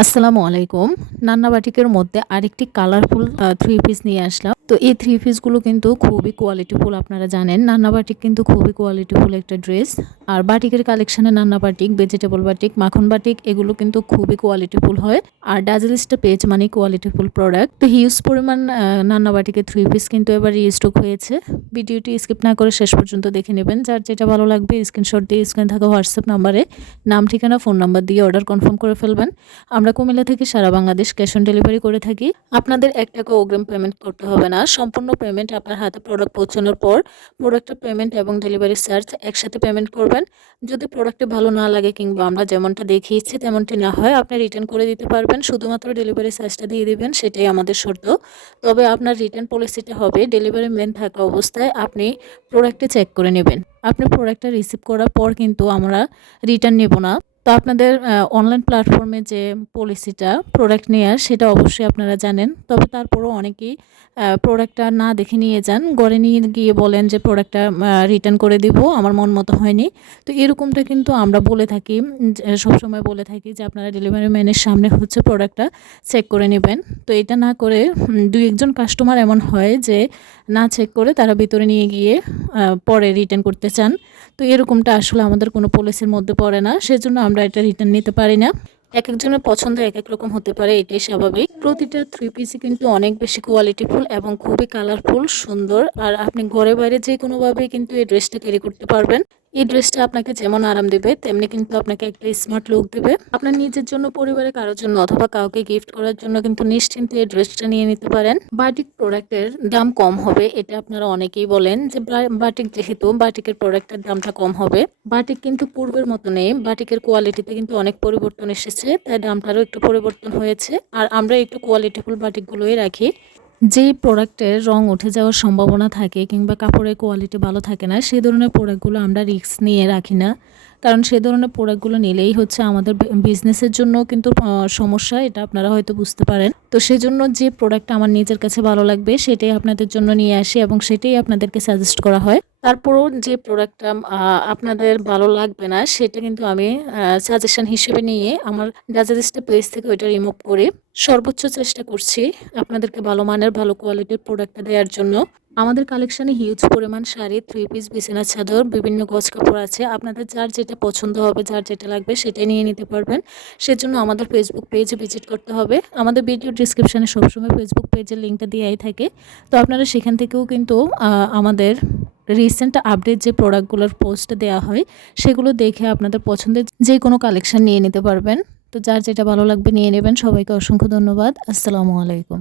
আসসালামু আলাইকুম। নান্না বাটিকের মধ্যে আরেকটি কালারফুল থ্রি পিস নিয়ে আসলাম। তো এই থ্রি পিসগুলো কিন্তু খুবই কোয়ালিটিফুল আপনারা জানেন। নান্না বাটিক কিন্তু খুবই কোয়ালিটিফুল একটা ড্রেস আর বাটিকের কালেকশানে নান্না বাটিক ভেজিটেবল বাটিক, মাখন বাটিক, এগুলো কিন্তু খুবই কোয়ালিটিফুল হয়। আর ডাজেলিস্টা পেজ মানে কোয়ালিটিফুল প্রোডাক্ট তো হিউজ পরিমাণ নান্না বাটিকের থ্রি পিস কিন্তু এবার রিস্টক হয়েছে। ভিডিওটি স্কিপ না করে শেষ পর্যন্ত দেখে নেবেন। যার যেটা ভালো লাগবে স্ক্রিনশট দিয়ে স্ক্রিন থাকা হোয়াটসঅ্যাপ নাম্বারে নাম, ঠিকানা ফোন নাম্বার দিয়ে অর্ডার কনফার্ম করে ফেলবেন। আমরা কুমিল্লা থেকে সারা বাংলাদেশ ক্যাশ অন ডেলিভারি করে থাকি। আপনাদের এক টাকা অগ্রিম পেমেন্ট করতে হবে না। সম্পূর্ণ পেমেন্ট আপনার হাতে প্রোডাক্ট পৌঁছানোর পর প্রোডাক্টের পেমেন্ট এবং ডেলিভারি চার্জ একসাথে পেমেন্ট করবেন। যদি প্রোডাক্টে ভালো না লাগে কিংবা আমরা যেমনটা দেখিয়েছি তেমনটি না হয়, আপনি রিটার্ন করে দিতে পারবেন। শুধুমাত্র ডেলিভারি চার্জটা দিয়ে দিবেন, সেটাই আমাদের শর্ত। তবে আপনার রিটার্ন পলিসিটা হবে ডেলিভারি ম্যান থাকা অবস্থায় আপনি প্রোডাক্টে চেক করে নেবেন। আপনি প্রোডাক্টটা রিসিভ করার পর কিন্তু আমরা রিটার্ন নেব না। আপনাদের অনলাইন প্ল্যাটফর্মে যে পলিসিটা প্রোডাক্ট নেওয়ার সেটা অবশ্যই আপনারা জানেন। তবে তারপরও অনেকেই প্রোডাক্টটা না দেখে নিয়ে যান। গড়ে নিয়ে গিয়ে বলেন যে প্রোডাক্টটা রিটার্ন করে দিব, আমার মন মতো হয়নি। তো এরকমটা কিন্তু আমরা বলে থাকি সবসময় বলে থাকি যে, আপনারা ডেলিভারি ম্যানের সামনে হচ্ছে প্রোডাক্টটা চেক করে নেবেন। তো এটা না করে দুই একজন কাস্টমার এমন হয় যে না চেক করে তারা ভিতরে নিয়ে গিয়ে পরে রিটার্ন করতে চান। তো এরকমটা আসলে আমাদের কোনো পলিসির মধ্যে পড়ে না। সেজন্য আমরা এটা রিটার্ন নিতে পারি না। এক একজনের পছন্দ এক এক রকম হতে পারে, এটাই স্বাভাবিক। প্রতিটা থ্রি পিসি কিন্তু অনেক বেশি কোয়ালিটিফুল এবং খুবই কালারফুল সুন্দর। আর আপনি ঘরে বাইরে যে কোনোভাবে কিন্তু এই ড্রেসটা ক্যারি করতে পারবেন। এই ড্রেসটা আপনাকে যেমন আরাম দেবে, তেমনি কিন্তু আপনাকে একটা স্মার্ট লুক দেবে। আপনার নিজের জন্য, পরিবারের কারোর জন্য অথবা কাউকে গিফট করার জন্য কিন্তু নিশ্চিন্তে এই ড্রেসটা নিয়ে নিতে পারেন। বাটিক প্রোডাক্টের দাম কম হবে, এটা আপনারা অনেকেই বলেন যে বাটিক যেহেতু বাটিকের প্রোডাক্টের দামটা কম হবে। বাটিক কিন্তু পূর্বের মতো নেই বাটিকের কোয়ালিটিতে কিন্তু অনেক পরিবর্তন এসেছে, তাই দামটারও একটু পরিবর্তন হয়েছে। আর আমরা একটু কোয়ালিটিফুল বাটিকগুলোই রাখি। যেই প্রোডাক্টের রং উঠে যাওয়ার সম্ভাবনা থাকে কিংবা কাপড়ের কোয়ালিটি ভালো থাকে না সেই ধরনের প্রোডাক্টগুলো আমরা রিস্ক নিয়ে রাখি না। কারণ সে ধরনের প্রোডাক্টগুলো নিলেই হচ্ছে আমাদের বিজনেসের জন্য কিন্তু সমস্যা, এটা আপনারা হয়তো বুঝতে পারেন। তো সেজন্য যে প্রোডাক্টটা আমার নিজের কাছে ভালো লাগবে, সেটাই আপনাদের জন্য নিয়ে আসি এবং সেটাই আপনাদেরকে সাজেস্ট করা হয়। তারপরও যে প্রোডাক্টটা আপনাদের ভালো লাগবে না, সেটা কিন্তু আমি সাজেশন হিসেবে নিয়ে আমার ডাজারিস্টা পেজ থেকে ওইটা রিমুভ করে সর্বোচ্চ চেষ্টা করছি আপনাদেরকে ভালো মানের, ভালো কোয়ালিটির প্রোডাক্টটা দেওয়ার জন্য। আমাদের কালেকশনে হিউজ পরিমাণ শাড়ি থ্রি পিস বিছানা, চাদর, বিভিন্ন গজ কাপড় আছে। আপনাদের যার যেটা পছন্দ হবে, যার যেটা লাগবে সেটাই নিয়ে নিতে পারবেন। সেজন্য আমাদের ফেসবুক পেজে ভিজিট করতে হবে। আমাদের ভিডিও ডিসক্রিপশানে সবসময় ফেসবুক পেজের লিঙ্কটা দেওয়াই থাকে। তো আপনারা সেখান থেকেও কিন্তু আমাদের রিসেন্ট আপডেট যে প্রোডাক্টগুলোর পোস্ট দেওয়া হয়, সেগুলো দেখে আপনাদের পছন্দের যে কোনো কালেকশন নিয়ে নিতে পারবেন। তো যার যেটা ভালো লাগবে নিয়ে নেবেন। সবাইকে অসংখ্য ধন্যবাদ। আসসালামু আলাইকুম।